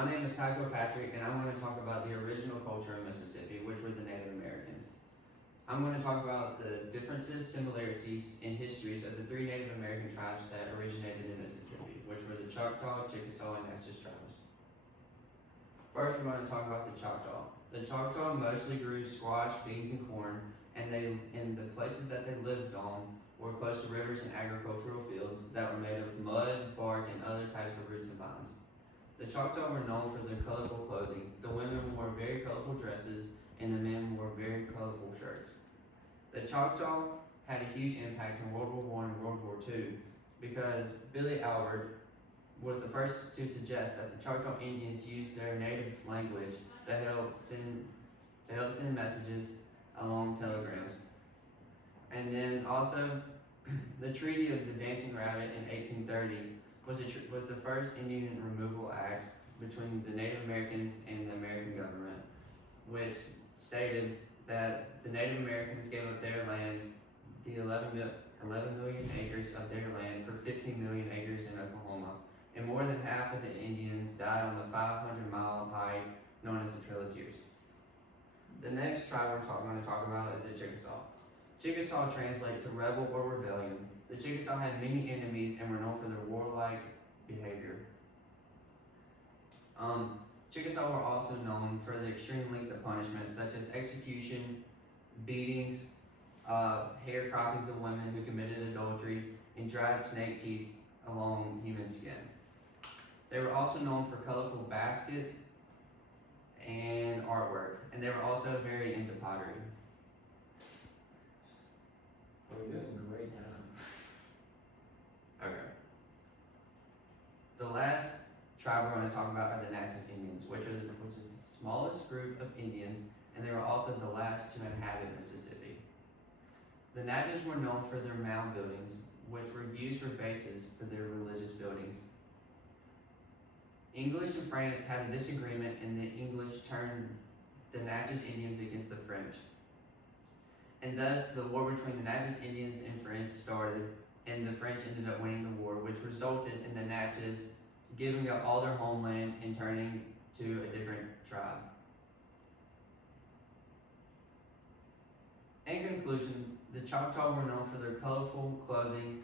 My name is Ty Patrick, and I'm going to talk about the original culture of Mississippi, which were the Native Americans. I'm going to talk about the differences, similarities, and histories of the three Native American tribes that originated in Mississippi, which were the Choctaw, Chickasaw, and Natchez tribes. First, we're going to talk about the Choctaw. The Choctaw mostly grew squash, beans, and corn, and the places that they lived on were close to rivers and agricultural fields that were made of mud, bark, and other types of roots and vines. The Choctaw were known for their colorful clothing. The women wore very colorful dresses, and the men wore very colorful shirts. The Choctaw had a huge impact in World War I and World War II because Billy Albert was the first to suggest that the Choctaw Indians used their native language to help send messages along telegrams. And then also, the Treaty of the Dancing Rabbit in 1830 was the first Indian removal act between the Native Americans and the American government, which stated that the Native Americans gave up their land, the 11 million acres of their land, for 15 million acres in Oklahoma, and more than half of the Indians died on the 500-mile hike known as the Trail of Tears. The next tribe we're going to talk about is the Chickasaw. Chickasaw translates to rebel or rebellion. The Chickasaw had many enemies and were known for their warlike behavior. Chickasaw were also known for the extreme lengths of punishment, such as execution, beatings, hair croppings of women who committed adultery, and dried snake teeth along human skin. They were also known for colorful baskets and artwork, and they were also very into pottery. We're doing great now. Okay. The last tribe we're going to talk about are the Natchez Indians, which is the smallest group of Indians, and they were also the last to inhabit Mississippi. The Natchez were known for their mound buildings, which were used for bases for their religious buildings. English and France had a disagreement, and the English turned the Natchez Indians against the French. And thus, the war between the Natchez Indians and French started, and the French ended up winning the war, which resulted in the Natchez giving up all their homeland and turning to a different tribe. In conclusion, the Choctaw were known for their colorful clothing,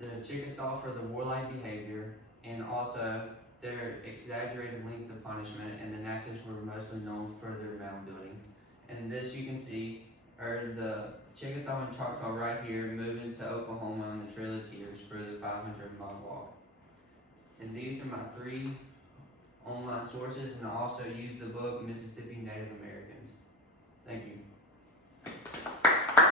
the Chickasaw for their warlike behavior, and also their exaggerated lengths of punishment, and the Natchez were mostly known for their mound buildings. And this you can see are the Chickasaw and Choctaw right here moving to Oklahoma on the Trail of Tears for the 500-mile walk. And these are my 3 online sources, and I also use the book Mississippi Native Americans.